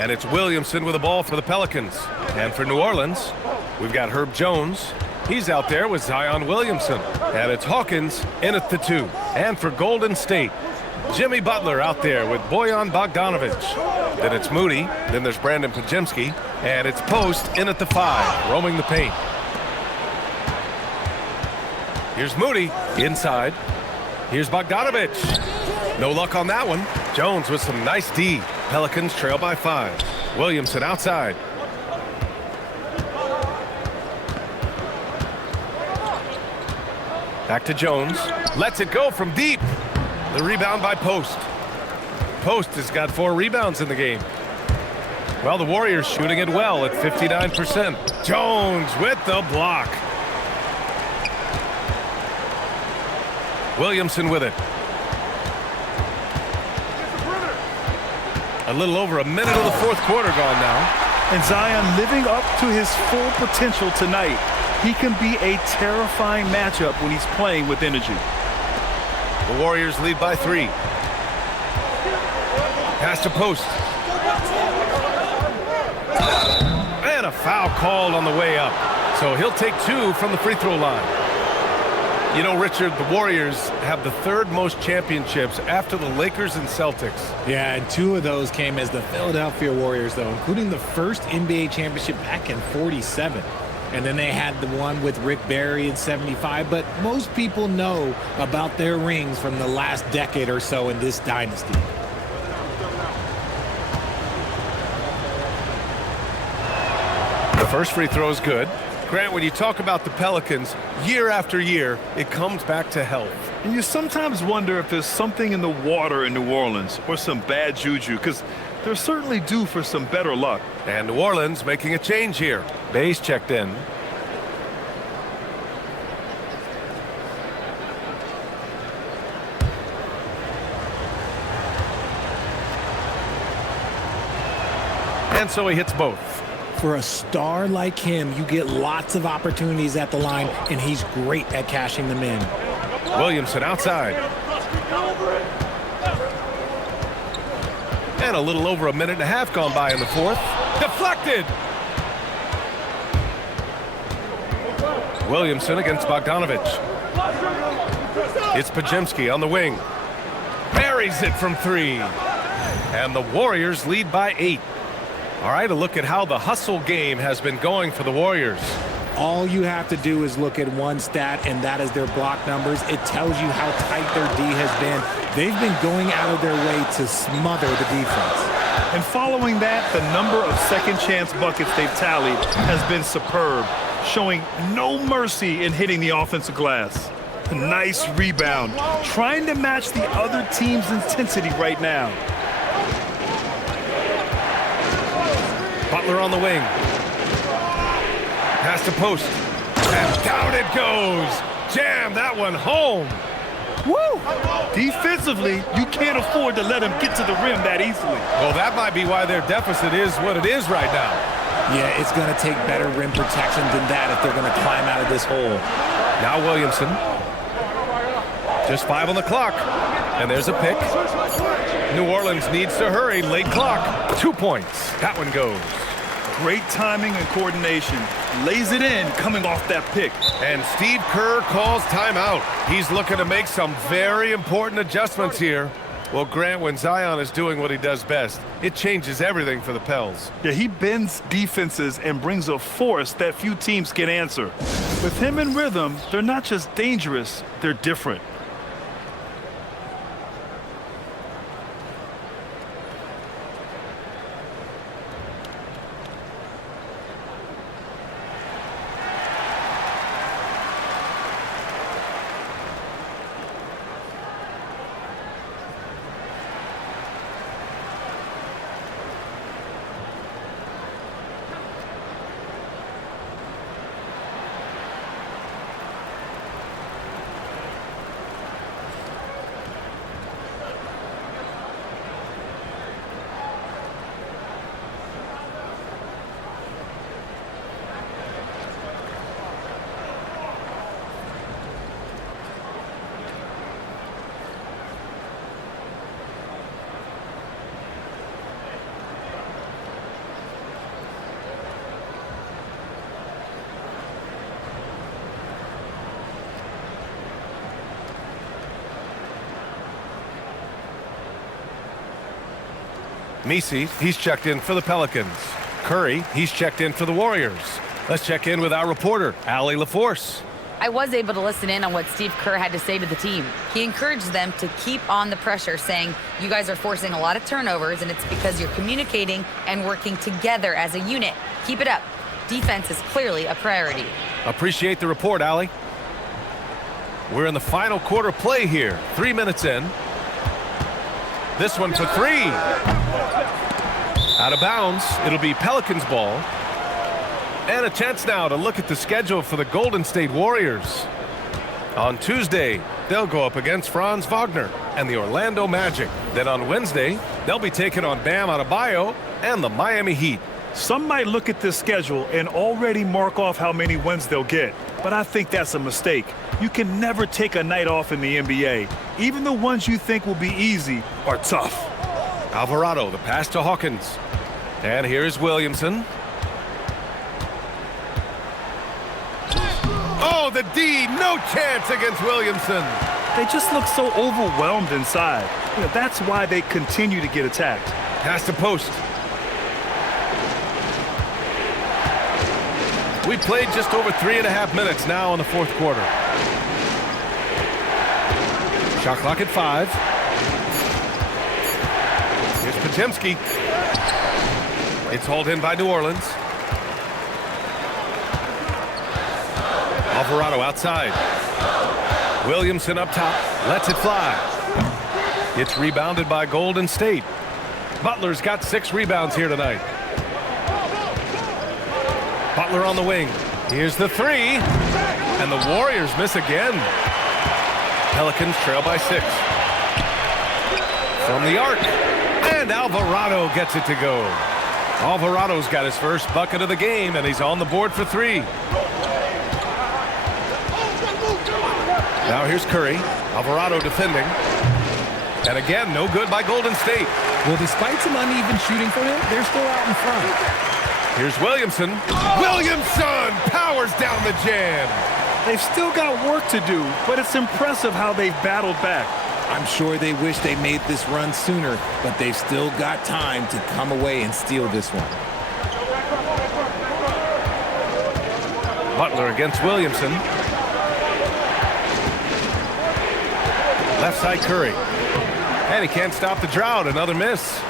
And it's Williamson with the ball for the Pelicans. And for New Orleans, we've got Herb Jones. He's out there with Zion Williamson. And it's Hawkins in at the 2. And for Golden State, Jimmy Butler out there with Bojan Bogdanovic. Then it's Moody. Then there's Brandon Pajemski. And it's Post in at the 5, roaming the paint. Here's Moody inside. Here's Bogdanovic. No luck on that one. Jones with some nice D. Pelicans trail by 5. Williamson outside. Back to Jones. Lets it go from deep. The rebound by Post. Post has got 4 rebounds in the game. Well, the Warriors shooting it well at 59%. Jones with the block. Williamson with it. A little over a minute of the 4th quarter gone now. And Zion living up to his full potential tonight. He can be a terrifying matchup when he's playing with energy. The Warriors lead by 3. Pass to Post. And a foul called on the way up. So he'll take 2 from the free throw line. You know, Richard, the Warriors have the 3rd most championships after the Lakers and Celtics. Yeah, and 2 of those came as the Philadelphia Warriors, though, including the first NBA championship back in '47. And then they had the one with Rick Barry in '75. But most people know about their rings from the last decade or so in this dynasty. The first free throw is good. Grant, when you talk about the Pelicans, year after year, it comes back to health. And you sometimes wonder if there's something in the water in New Orleans or some bad juju, because they're certainly due for some better luck. And New Orleans making a change here. Bayes checked in. And so he hits both. For a star like him, you get lots of opportunities at the line, and he's great at cashing them in. Williamson outside. And a little over a minute and a half gone by in the 4th. Deflected! Williamson against Bogdanovic. It's Pajemski on the wing. Buries it from 3. And the Warriors lead by 8. All right, a look at how the hustle game has been going for the Warriors. All you have to do is look at one stat, and that is their block numbers. It tells you how tight their D has been. They've been going out of their way to smother the defense. And following that, the number of second-chance buckets they've tallied has been superb, showing no mercy in hitting the offensive glass. A nice rebound, trying to match the other team's intensity right now. Butler on the wing. Pass to Post. And down it goes. Jam that one home. Woo! Defensively, you can't afford to let him get to the rim that easily. Well, that might be why their deficit is what it is right now. Yeah, it's going to take better rim protection than that if they're going to climb out of this hole. Now Williamson. Just 5 on the clock. And there's a pick. New Orleans needs to hurry. Late clock. 2 points. That one goes. Great timing and coordination. Lays it in coming off that pick. And Steve Kerr calls timeout. He's looking to make some very important adjustments here. Well, Grant, when Zion is doing what he does best, it changes everything for the Pels. Yeah, he bends defenses and brings a force that few teams can answer. With him in rhythm, they're not just dangerous, they're different. Misi, he's checked in for the Pelicans. Curry, he's checked in for the Warriors. Let's check in with our reporter, Allie LaForce. I was able to listen in on what Steve Kerr had to say to the team. He encouraged them to keep on the pressure, saying, you guys are forcing a lot of turnovers, and it's because you're communicating and working together as a unit. Keep it up. Defense is clearly a priority. Appreciate the report, Allie. We're in the final quarter play here. 3 minutes in. This one for three. Out of bounds. It'll be Pelicans ball. And a chance now to look at the schedule for the Golden State Warriors. On Tuesday, they'll go up against Franz Wagner and the Orlando Magic. Then on Wednesday, they'll be taking on Bam Adebayo and the Miami Heat. Some might look at this schedule and already mark off how many wins they'll get, but I think that's a mistake. You can never take a night off in the NBA. Even the ones you think will be easy are tough. Alvarado, the pass to Hawkins. And here's Williamson. Oh, the D, no chance against Williamson. They just look so overwhelmed inside. You know, that's why they continue to get attacked. Pass to post. We played just over 3.5 minutes now in the fourth quarter. Shot clock at 5. Here's Podziemski. It's hauled in by New Orleans. Alvarado outside. Williamson up top. Lets it fly. It's rebounded by Golden State. Butler's got 6 rebounds here tonight. Butler on the wing. Here's the 3. And the Warriors miss again. Pelicans trail by 6. From the arc. And Alvarado gets it to go. Alvarado's got his first bucket of the game, and he's on the board for 3. Now here's Curry. Alvarado defending. And again, no good by Golden State. Well, despite some uneven shooting for him, they're still out in front. Here's Williamson. Williamson powers down the jam. They've still got work to do, but it's impressive how they've battled back. I'm sure they wish they made this run sooner, but they've still got time to come away and steal this one. Butler against Williamson. Left side Curry. And he can't stop the drought. Another miss.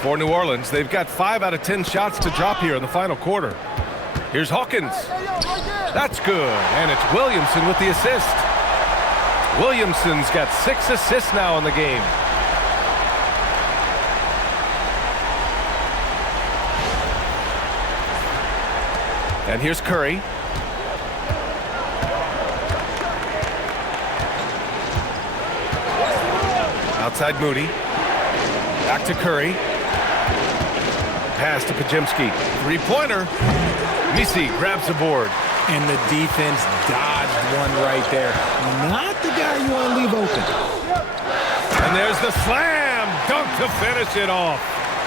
For New Orleans, they've got 5 out of 10 shots to drop here in the final quarter. Here's Hawkins. That's good. And it's Williamson with the assist. Williamson's got 6 assists now in the game. And here's Curry. Outside Moody. Back to Curry. Pass to Podziemski. 3-pointer. Misi grabs the board. And the defense dodged one right there. Not the guy you want to leave open. And there's the slam dunk to finish it off.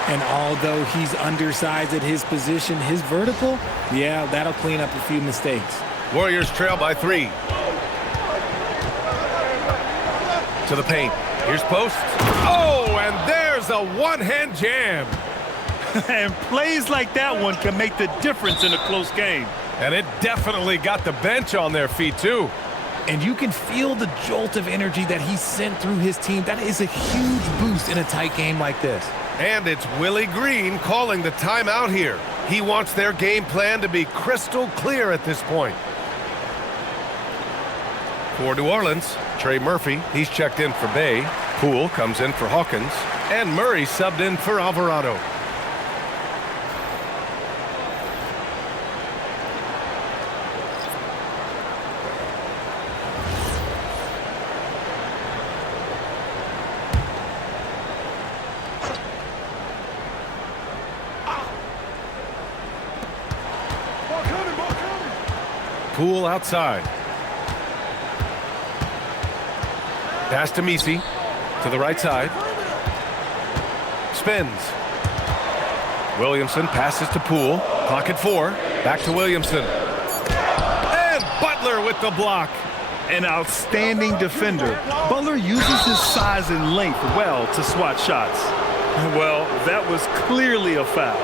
And although he's undersized at his position, his vertical, yeah, that'll clean up a few mistakes. Warriors trail by 3. To the paint. Here's post. Oh, and there's a one-hand jam. And plays like that one can make the difference in a close game. And it definitely got the bench on their feet, too. And you can feel the jolt of energy that he sent through his team. That is a huge boost in a tight game like this. And it's Willie Green calling the timeout here. He wants their game plan to be crystal clear at this point. For New Orleans, Trey Murphy, he's checked in for Bay. Poole comes in for Hawkins. And Murray subbed in for Alvarado. Poole outside. Pass to Misi. To the right side. Spins. Williamson passes to Poole. Clock at 4. Back to Williamson. And Butler with the block. An outstanding defender. Butler uses his size and length well to swat shots. Well, that was clearly a foul.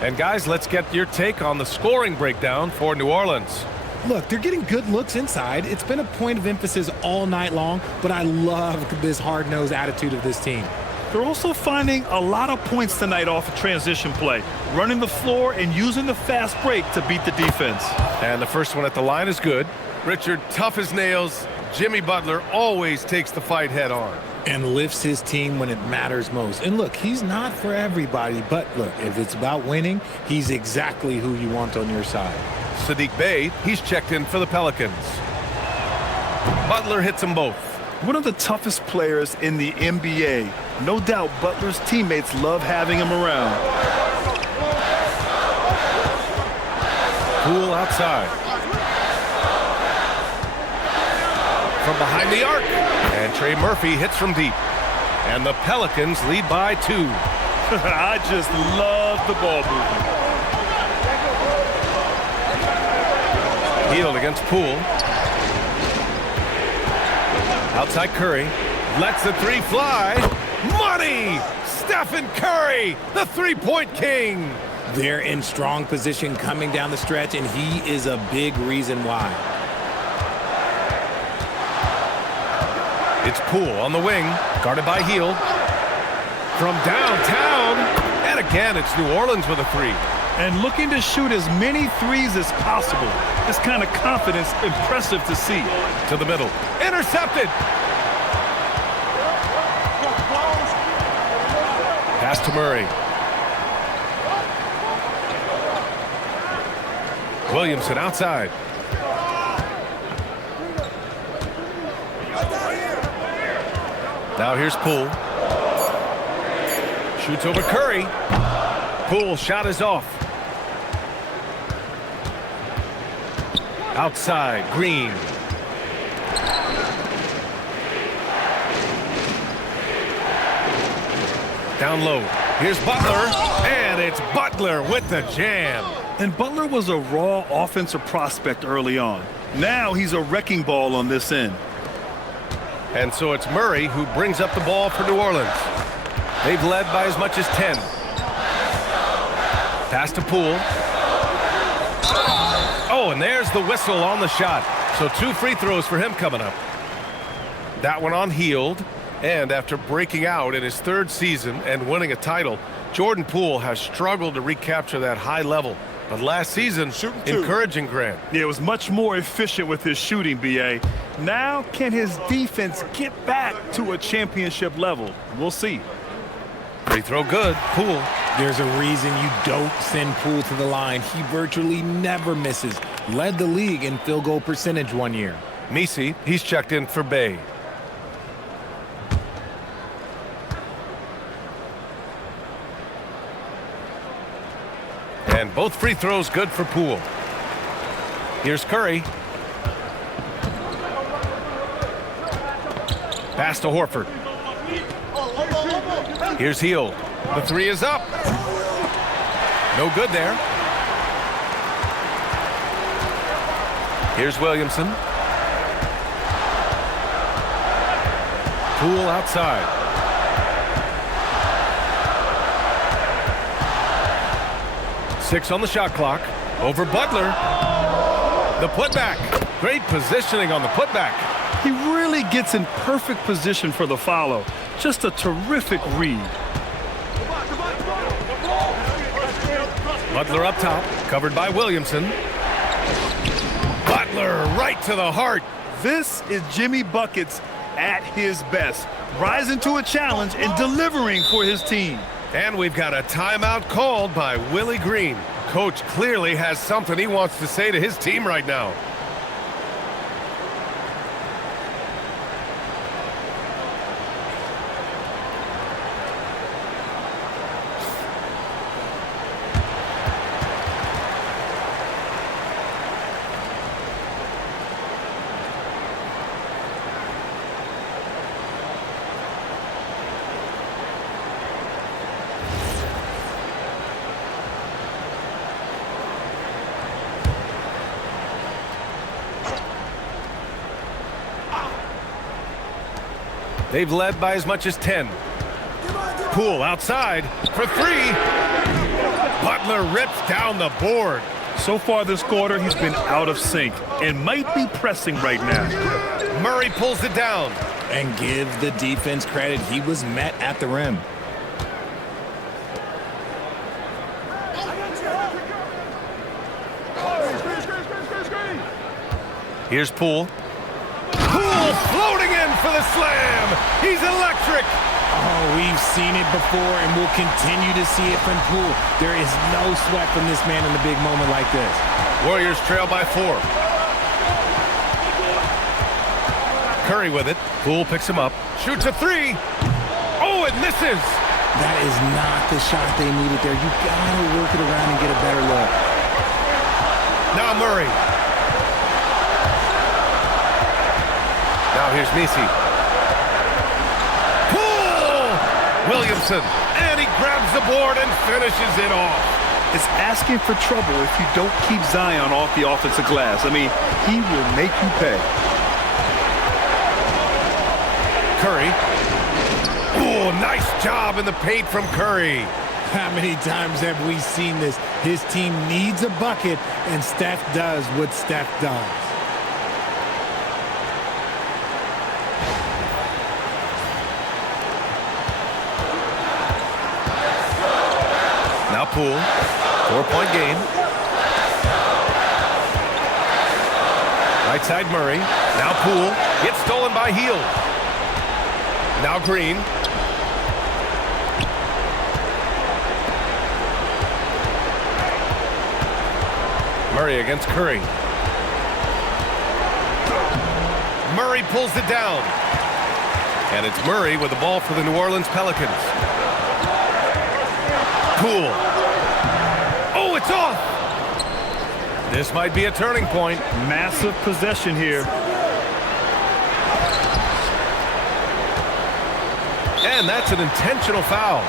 And guys, let's get your take on the scoring breakdown for New Orleans. Look, they're getting good looks inside. It's been a point of emphasis all night long, but I love this hard-nosed attitude of this team. They're also finding a lot of points tonight off of transition play, running the floor and using the fast break to beat the defense. And the first one at the line is good. Richard, tough as nails. Jimmy Butler always takes the fight head on. And lifts his team when it matters most. And look, he's not for everybody, but look, if it's about winning, he's exactly who you want on your side. Sadiq Bey, he's checked in for the Pelicans. Butler hits them both. One of the toughest players in the NBA. No doubt Butler's teammates love having him around. Poole outside. From behind the arc. And Trey Murphy hits from deep. And the Pelicans lead by 2. I just love the ball movement. Hield against Poole. Outside Curry. Lets the 3 fly. Money! Stephen Curry, the three-point king. They're in strong position coming down the stretch, and he is a big reason why. It's Poole on the wing, guarded by Hield. From downtown, and again, it's New Orleans with a 3. And looking to shoot as many threes as possible. This kind of confidence, impressive to see. To the middle, intercepted. Pass to Murray. Williamson outside. Now here's Poole. Shoots over Curry. Poole's shot is off. Outside, Green. Down low. Here's Butler, and it's Butler with the jam. And Butler was a raw offensive prospect early on. Now he's a wrecking ball on this end. And so it's Murray who brings up the ball for New Orleans. They've led by as much as 10. Pass to Poole. Oh, and there's the whistle on the shot. So 2 free throws for him coming up. That one on Hield. And after breaking out in his 3rd season and winning a title, Jordan Poole has struggled to recapture that high level. But last season, encouraging, Grant. Yeah, it was much more efficient with his shooting, B.A. Now, can his defense get back to a championship level? We'll see. Free throw good. Poole. There's a reason you don't send Poole to the line. He virtually never misses. Led the league in field goal percentage one year. Messi, he's checked in for Bey. And both free throws good for Poole. Here's Curry. Pass to Horford. Here's Hield. The 3 is up. No good there. Here's Williamson. Poole outside. Six on the shot clock. Over Butler. The putback. Great positioning on the putback. He really gets in perfect position for the follow. Just a terrific read. Butler up top, covered by Williamson. Butler right to the heart. This is Jimmy Buckets at his best, rising to a challenge and delivering for his team. And we've got a timeout called by Willie Green. Coach clearly has something he wants to say to his team right now. They've led by as much as 10. Poole outside for 3. Butler rips down the board. So far this quarter, he's been out of sync and might be pressing right now. Murray pulls it down. And give the defense credit. He was met at the rim. Here's Poole. Poole floating in for the slam. He's electric. Oh, we've seen it before, and we'll continue to see it from Poole. There is no sweat from this man in a big moment like this. Warriors trail by 4. Curry with it. Poole picks him up. Shoots a 3. Oh, it misses. That is not the shot they needed there. You gotta work it around and get a better look. Now Murray. Now here's Messi. Poole! Williamson. And he grabs the board and finishes it off. It's asking for trouble if you don't keep Zion off the offensive glass. I mean, he will make you pay. Curry. Oh, nice job in the paint from Curry. How many times have we seen this? His team needs a bucket, and Steph does what Steph does. Now Poole. 4-point game. Right side Murray. Now Poole. Gets stolen by Hield. Now Green. Murray against Curry. Murray pulls it down. And it's Murray with the ball for the New Orleans Pelicans. Poole. Oh, it's off! This might be a turning point. Massive possession here. And that's an intentional foul.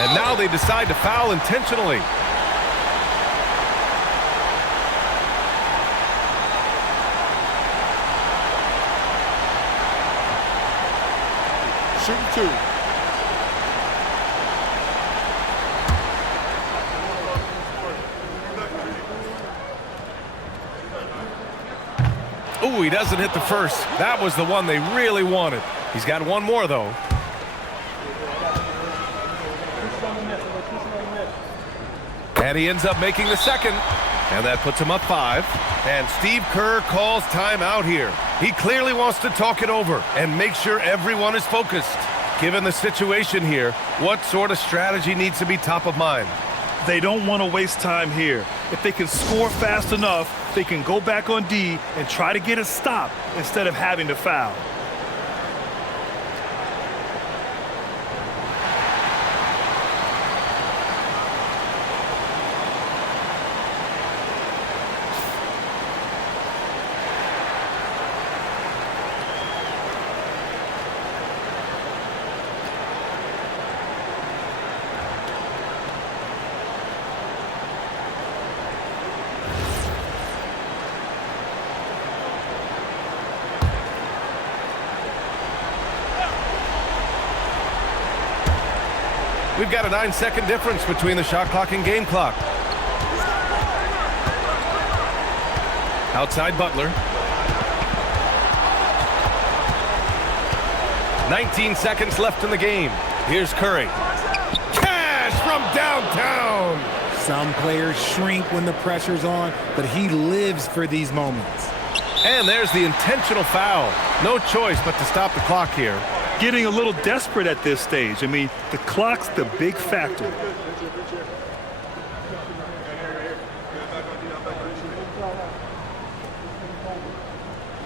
And now they decide to foul intentionally. Shooting 2. Ooh, he doesn't hit the first. That was the one they really wanted. He's got one more, though. And he ends up making the second. And that puts him up 5. And Steve Kerr calls timeout here. He clearly wants to talk it over and make sure everyone is focused. Given the situation here, what sort of strategy needs to be top of mind? They don't want to waste time here. If they can score fast enough, they can go back on D and try to get a stop instead of having to foul. We've got a 9-second difference between the shot clock and game clock. Outside Butler. 19 seconds left in the game. Here's Curry. Cash from downtown. Some players shrink when the pressure's on, but he lives for these moments. And there's the intentional foul. No choice but to stop the clock here. Getting a little desperate at this stage. I mean, the clock's the big factor. You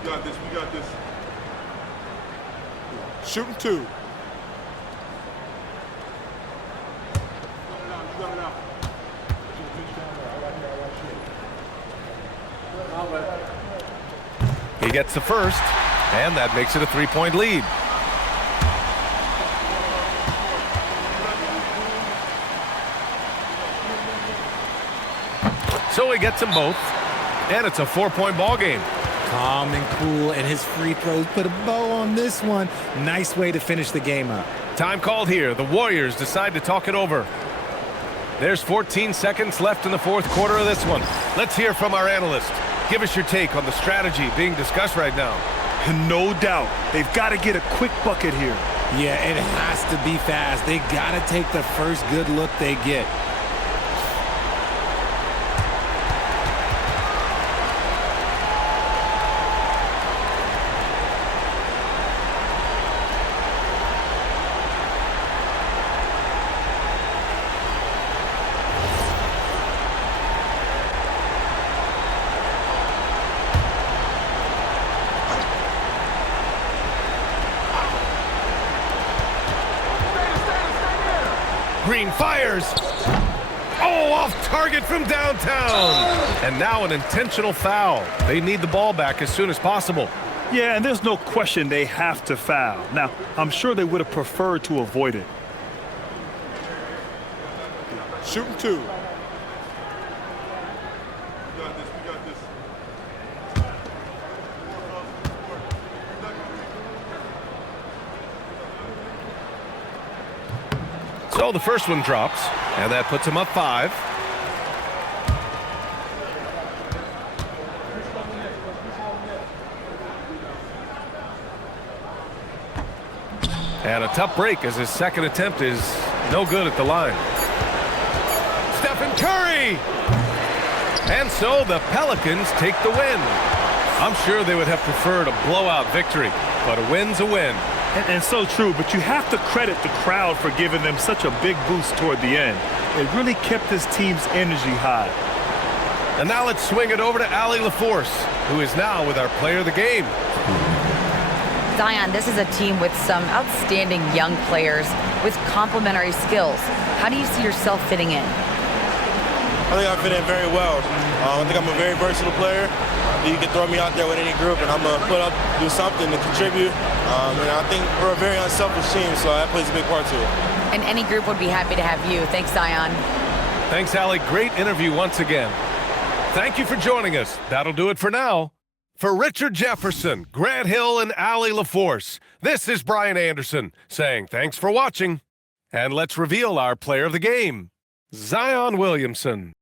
got this, we got this. Shooting 2. You got it out. He gets the first, and that makes it a 3-point lead. So he gets them both, and it's a 4-point ball game. Calm and cool, and his free throws put a bow on this one. Nice way to finish the game up. Time called here. The Warriors decide to talk it over. There's 14 seconds left in the fourth quarter of this one. Let's hear from our analyst. Give us your take on the strategy being discussed right now. No doubt. They've got to get a quick bucket here. Yeah, it has to be fast. They got to take the first good look they get. Green fires. Oh, off target from downtown. And now an intentional foul. They need the ball back as soon as possible. Yeah, and there's no question they have to foul. Now, I'm sure they would have preferred to avoid it. Shooting 2. We got this. We got this. So the first one drops, and that puts him up 5. And a tough break as his second attempt is no good at the line. Stephen Curry! And so the Pelicans take the win. I'm sure they would have preferred a blowout victory, but a win's a win. And so true, but you have to credit the crowd for giving them such a big boost toward the end. It really kept this team's energy high. And now let's swing it over to Allie LaForce, who is now with our player of the game. Zion, this is a team with some outstanding young players with complementary skills. How do you see yourself fitting in? I think I fit in very well. I think I'm a very versatile player. You can throw me out there with any group, and I'm going to put up, do something to contribute. And I think we're a very unselfish team, so that plays a big part to it. And any group would be happy to have you. Thanks, Zion. Thanks, Allie. Great interview once again. Thank you for joining us. That'll do it for now. For Richard Jefferson, Grant Hill, and Allie LaForce, this is Brian Anderson saying thanks for watching. And let's reveal our player of the game, Zion Williamson.